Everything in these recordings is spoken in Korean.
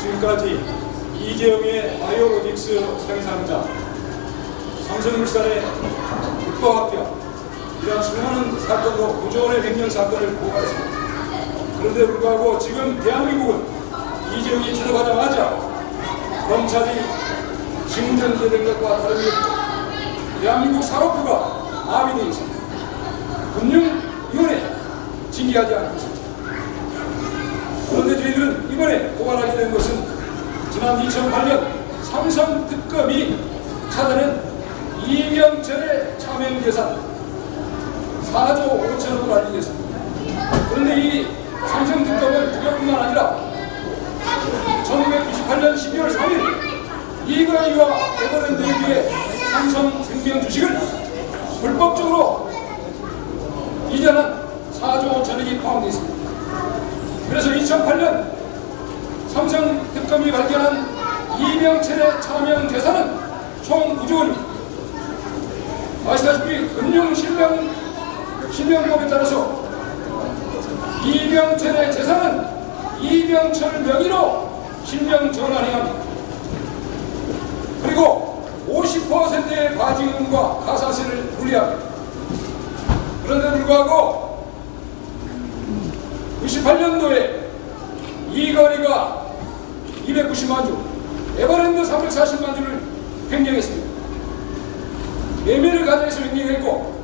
지금까지 이재용의 바이오로직스 생산자, 삼성물산의 국보학교 이런 수많은 사건과 구조 원의 횡령 사건을 보고했습니다. 그런데 불구하고 지금 대한민국은 이재용이 취업하자마자 검찰이 직무전제된 것과 다름이 없고 대한민국 사법부가 마비되어 있습니다. 금융위원회 징계하지 않고 있습니다. 그런데 저희들은 이번에 고발하게 된 것은 지난 2008년 삼성 특검이 찾아낸 이명철의 차명 예산 4조 5천억을 알리겠습니다. 그런데 이 삼성 특검은 그것뿐만 아니라 1998년 12월 3일 이건희와 에버랜드에게 삼성 생명 주식을 불법적으로 이전한 4조 5천억이 포함되어 있습니다. 그래서 2008년 삼성 특검이 발견한 이명철의 차명 재산은 총 9조 원입니다. 아시다시피 금융 실명 실명법에 따라서 이명철의 재산은 이명철 명의로 실명 전환해야 합니다. 그리고 50%의 과징금과 가사세를 물리합니다. 그런데 불구하고 98년도에 이거리가 290만 주, 에버랜드 340만 주를 횡령했습니다. 매매를 가져해서 횡령했고,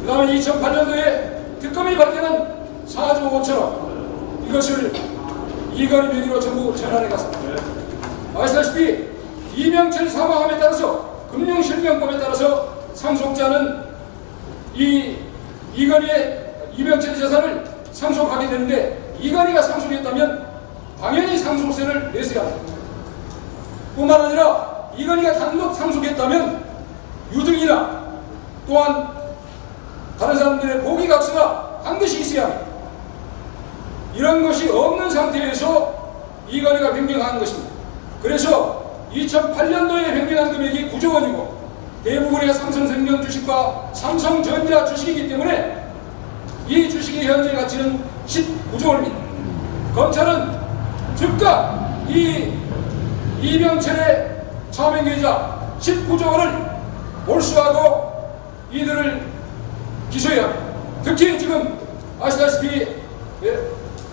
그 다음에 2008년도에 특검이 발견한 4조 5천억, 이것을 이거리 명의로 전부 전환해 갔습니다. 아시다시피 이명철 사망함에 따라서 금융실명법에 따라서 상속자는 이 이건희의 이명철 재산을 상속하게 되는데 이건희가 상속했다면 당연히 상속세를 냈어야 합니다. 뿐만 아니라 이건희가 단독 상속했다면 유증이나 또한 다른 사람들의 보기각서가 반드시 있어야 합니다. 이런 것이 없는 상태에서 이건희가 횡령한 것입니다. 그래서 2008년도에 횡령한 금액이 9조 원이고 대부분의 삼성생명 주식과 삼성전자 주식이기 때문에 이 주식의 현재 가치는 19조 원입니다. 검찰은 즉각 이 이병철의 차명계좌 19조 원을 몰수하고 이들을 기소해야. 특히 지금 아시다시피 예,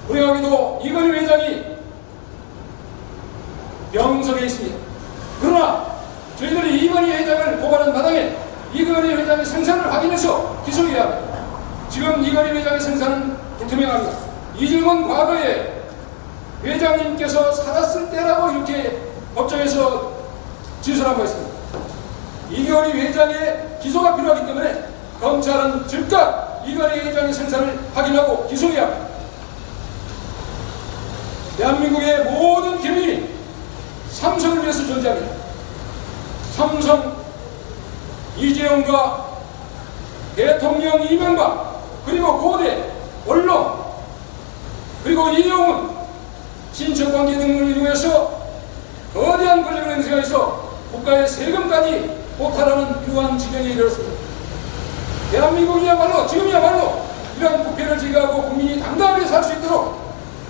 불행하게도 이건희 회장이 병석에 있습니다. 그러나 저희들이 이건희 회장을 고발한 마당에 이건희 회장의 생산을 확인해서 기소해야 합니다. 지금 이건희 회장의 생산은 불투명합니다. 이질문 과거에 회장님께서 살았을 때라고 이렇게 법정에서 진술한 바 있습니다. 이건희 회장의 기소가 필요하기 때문에 검찰은 즉각 이건희 회장의 생산을 확인하고 기소해야 합니다. 대한민국의 모든 기능이 삼성을 위해서 존재합니다. 삼성 이재용과 대통령 이명박 그리고 고대 언론 그리고 이용은 친척관계 등을 이용해서 거대한 권력을 행사해서 국가의 세금까지 포탈하는 유한 지경에 이르렀습니다. 대한민국이야말로 지금이야말로 이러한 부패를 제거하고 국민이 당당하게 살 수 있도록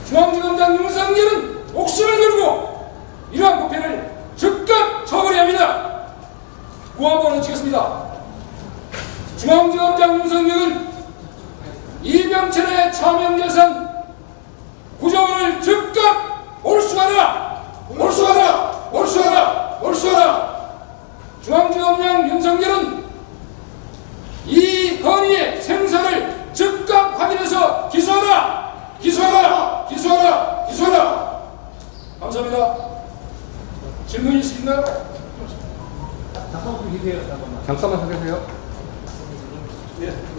중앙지검장 윤석열은 목숨을 걸고 이러한 부패를 즉각 처벌해야 합니다. 구한번을 치겠습니다. 중앙지검장 윤석열은 이병철의 차명재산 구조원을 즉각 몰수하라! 몰수하라! 몰수하라! 몰수하라! 중앙지검장 윤석열은 이 건의의 생사를 즉각 확인해서 기소하라! 기소하라! 기소하라! 기소하라! 감사합니다. 질문 있으신가요? 잠깐만 서 계세요.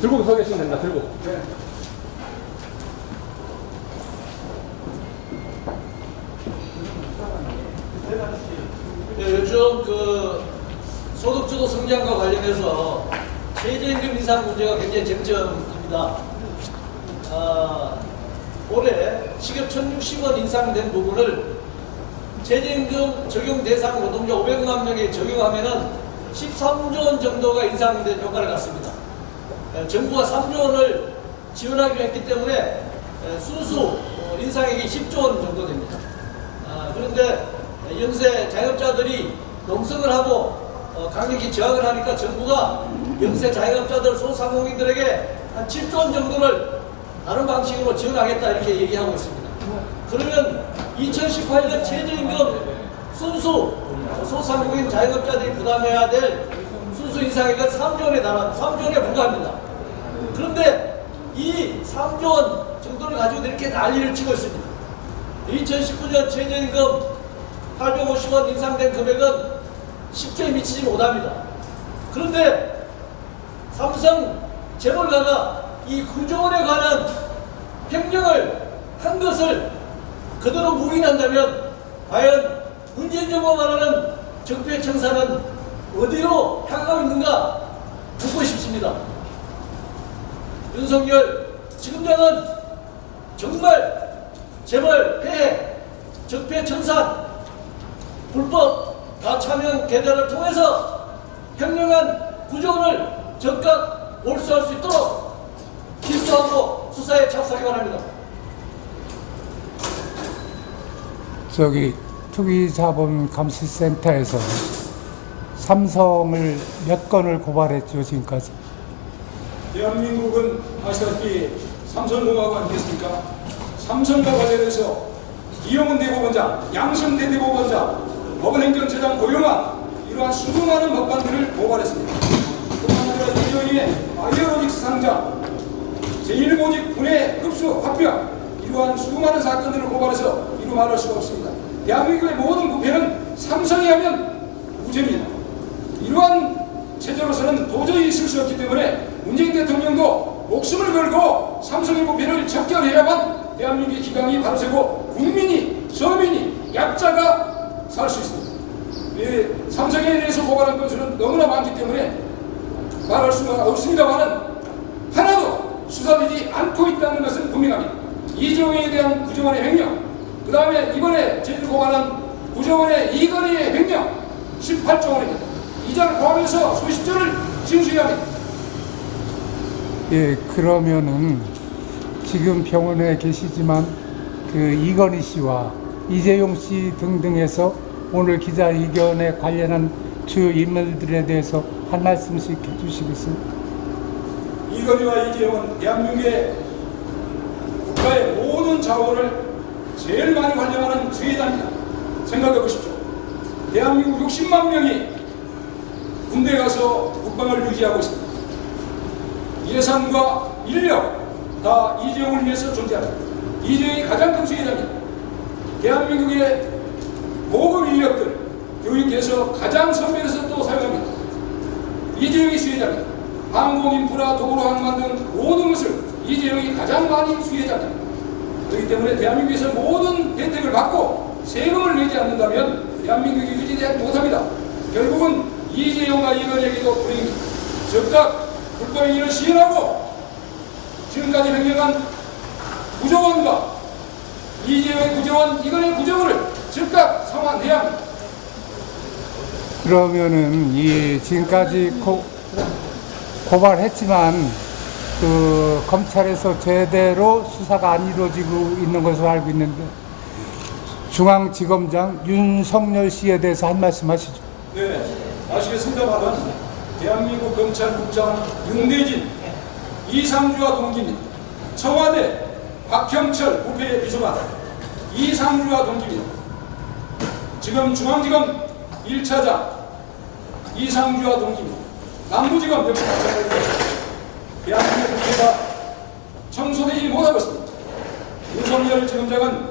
들고 서 계시면 됩니다. 들고. 네, 요즘 그 소득주도 성장과 관련해서 최저임금 인상 문제가 굉장히 쟁점입니다. 아, 올해 시급 1,060원 인상된 부분을 최저임금 적용 대상 노동자 500만 명에 적용하면은 13조 원 정도가 인상된 효과를 갖습니다. 에, 정부가 3조 원을 지원하기로 했기 때문에 에, 순수 어, 인상액이 10조 원 정도 됩니다. 아, 그런데 영세 자영업자들이 농성을 하고 어, 강력히 저항을 하니까 정부가 영세 자영업자들 소상공인들에게 한 7조 원 정도를 다른 방식으로 지원하겠다 이렇게 얘기하고 있습니다. 그러면 2018년 최저임금 순수 소상공인 자영업자들이 부담해야 될 순수 인상액은 3조 원에 달한 3조 원에 불과합니다. 그런데 이 3조 원 정도를 가지고 이렇게 난리를 치고 있습니다. 2019년 최저임금 850원 인상된 금액은 10조에 미치지 못합니다. 그런데 삼성 재벌가가 이 구조원에 관한 횡령을 한 것을 그대로 묵인한다면 과연 문재인 정부가 말하는 적폐 청산은 어디로 향하고 있는가 묻고 싶습니다. 윤석열 지금장은 정말 재벌 폐해 적폐 청산 불법 가차명 계좌를 통해서 횡령한 구조원을 적각 몰수할 수 있도록 기소하고 수사에 착수하기 바랍니다. 저기 투기자본감시센터에서 삼성을 몇 건을 고발했죠 지금까지 대한민국은 아시다시피 삼성공화국 아니겠습니까? 삼성과 관련해서 이영훈 대법원장, 양승대 대법원장, 법원행정처장 고용한 이러한 수많은 법관들을 고발했습니다. 바이오로직스 상장, 제1모직 분해 흡수 합병 이러한 수많은 사건들을 고발해서 이루 말할 수가 없습니다. 대한민국의 모든 부패는 삼성이 하면 무죄입니다. 이러한 체제로서는 도저히 있을 수 없기 때문에 문재인 대통령도 목숨을 걸고 삼성의 부패를 적결해야만 대한민국의 기강이 바로 서고 국민이 서민이 약자가 살 수 있습니다. 이 삼성에 대해서 고발한 건수는 너무나 많기 때문에 말할 수가 없습니다만은 하나도 수사되지 않고 있다는 것은 분명합니다. 이재용에 대한 구정원의 횡령, 그 다음에 이번에 제주 고발한 구정원의 이건희의 횡령 18조 원입니다. 이자를 포함해서 수십 조를 진수해야 합니다. 예 그러면은 지금 병원에 계시지만 그 이건희 씨와 이재용 씨 등등해서 오늘 기자회견에 관련한 주요 인물들에 대해서 한 말씀씩 해주시겠어요? 이건희와 이재용은 대한민국의 국가의 모든 자원을 제일 많이 활용하는 수혜자입니다. 생각해 보십시오. 대한민국 60만 명이 군대 가서 국방을 유지하고 있습니다. 예산과 인력 다 이재용을 위해서 존재합니다. 이재용이 가장 큰 수혜자입니다. 대한민국의 모든 인력들 교육에서 가장 선별해서 또 사용합니다. 이재용이 수혜자입니다. 항공인프라, 도로 항만 등 모든 것을 이재용이 가장 많이 수혜자입니다. 그렇기 때문에 대한민국에서 모든 혜택을 받고 세금을 내지 않는다면 대한민국이 유지되지 못합니다. 결국은 이재용과 이건에게도 불행입니다. 즉각 불법행위를 시인하고 지금까지 횡령한 구조원과 이재용의 구조원, 이건의 구조원을 즉각 상환해야 합니다. 그러면은 이 지금까지 고, 고발했지만 그 검찰에서 제대로 수사가 안 이루어지고 있는 것으로 알고 있는데 중앙지검장 윤석열 씨에 대해서 한 말씀 하시죠. 네, 아시겠습니다만은 대한민국 검찰국장 윤대진 이상주와 동기입니다. 청와대 박형철 부패 비서관 이상주와 동기입니다. 지금 중앙지검 1차장 이상주와 동기입니다. 남부지검 역시 마찬가지입니다. 대한민국 부패가 청소되지 못하고 있습니다. 윤석열 지검장은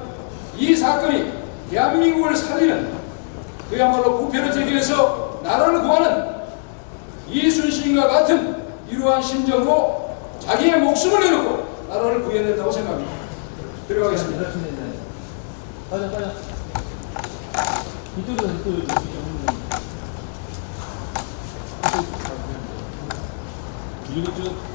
이 사건이 대한민국을 살리는 그야말로 부패를 제기해서 나라를 구하는 이순신과 같은 이러한 심정으로 자기의 목숨을 내놓고 나라를 구해낸다고 생각합니다. 들어가겠습니다. 가자, 가자. 이쪽으로, 이쪽으로.